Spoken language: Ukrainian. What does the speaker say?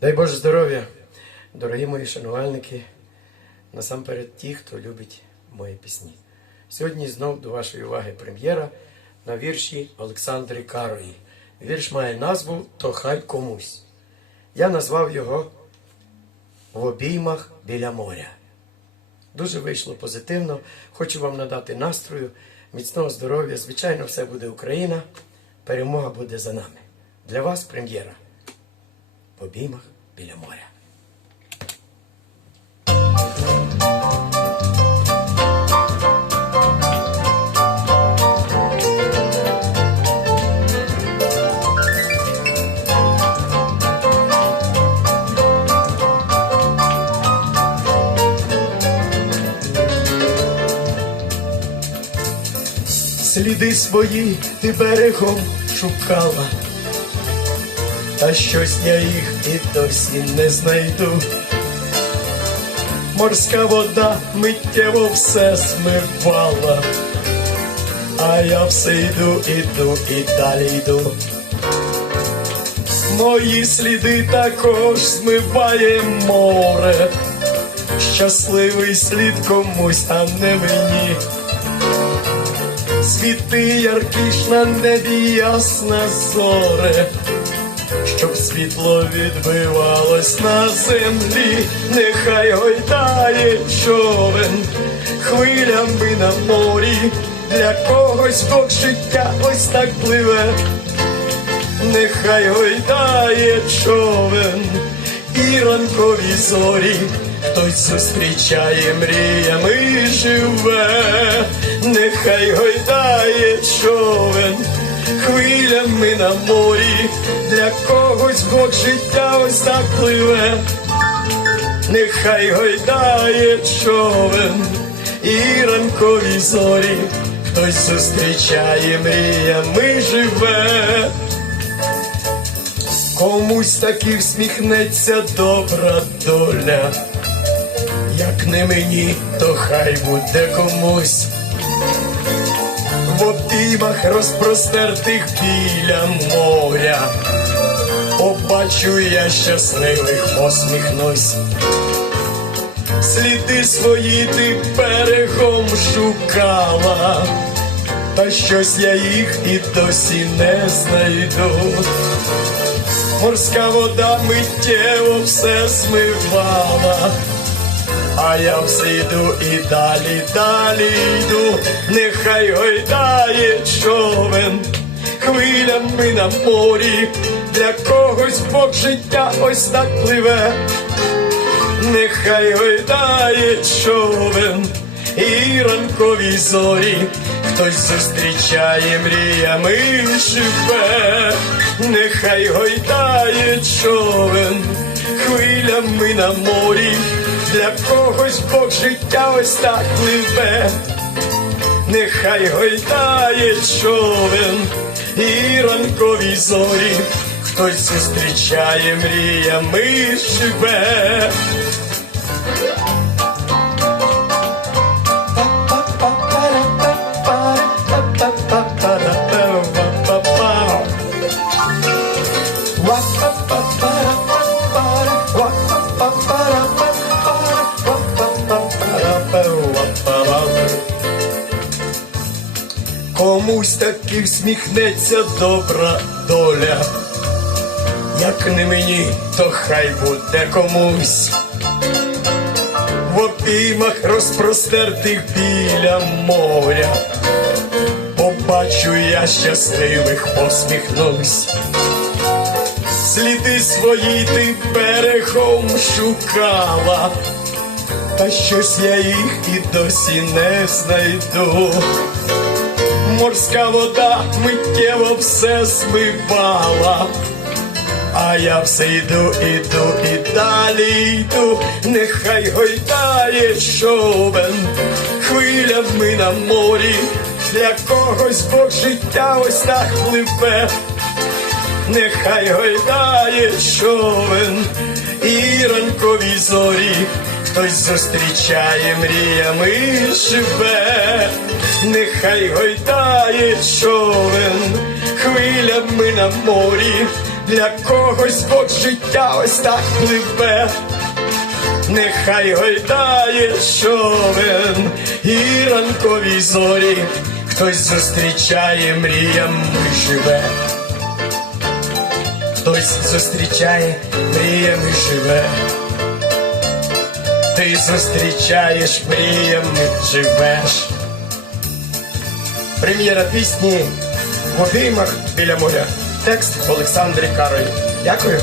Дай Боже здоров'я, дорогі мої шанувальники, насамперед ті, хто любить мої пісні. Сьогодні знов до вашої уваги прем'єра на вірші Олександри Карої. Вірш має назву То хай комусь. Я назвав його В обіймах біля моря. Дуже вийшло позитивно. Хочу вам надати настрою, міцного здоров'я. Звичайно, все буде Україна. Перемога буде за нами. Для вас прем'єра в обіймах біля моря. Сліди свої ти берегом шукала, та щось я їх і досі не знайду. Морська вода миттєво все смивала, а я все йду, іду і далі йду. Мої сліди також змиває море, щасливий слід комусь, а не мені. Світи яркі ж на небі ясна зоре, щоб світло відбивалось на землі, нехай гойдає човен. Хвилями на морі, для когось Бог життя ось так пливе, нехай гойдає човен і ранкові зорі. Хтось зустрічає мріями живе, нехай гойдає човен хвилями на морі, для когось Бог життя ось так пливе, нехай гойдає човен і ранкові зорі, хтось зустрічає мріями живе. Комусь таки всміхнеться добра доля, як не мені, то хай буде комусь. В обіймах розпростертих біля моря, побачу я щасливих, посміхнусь. Сліди свої ти берегом шукала, та щось я їх і досі не знайду. Морська вода миттєво все змивала, а я все йду і далі, далі йду, нехай гойдає човен. Хвилями на морі, для когось Бог життя ось так пливе, нехай гойдає човен. І ранкові зорі, хтось зустрічає мріями живе, нехай гойдає човен. Хвилями на морі, для когось Бог життя ось так пливе, нехай гойдає човен і ранкові зорі, хтось зустрічає мріями живе. Комусь таки всміхнеться добра доля, як не мені, то хай буде комусь в обіймах розпростертих біля моря. Побачу я щасливих, посміхнусь. Сліди свої ти берегом шукала, та щось я їх і досі не знайду. Морська вода миттєво все змивала, а я все йду, іду і далі йду, нехай гойдає човен. Хвилями на морі, для когось Бог життя ось так пливе, нехай гойдає човен. І ранкові зорі, хтось зустрічає мріями живе, нехай гойдає човен хвилями на морі, для когось от життя ось так пливе. Нехай гойдає човен і ранкові зорі, хтось зустрічає мріями живе, хтось зустрічає мріями живе, ти зустрічаєш мріями живеш. Прем'єра пісні в обіймах біля моря. Текст Олександрі Карої. Дякую.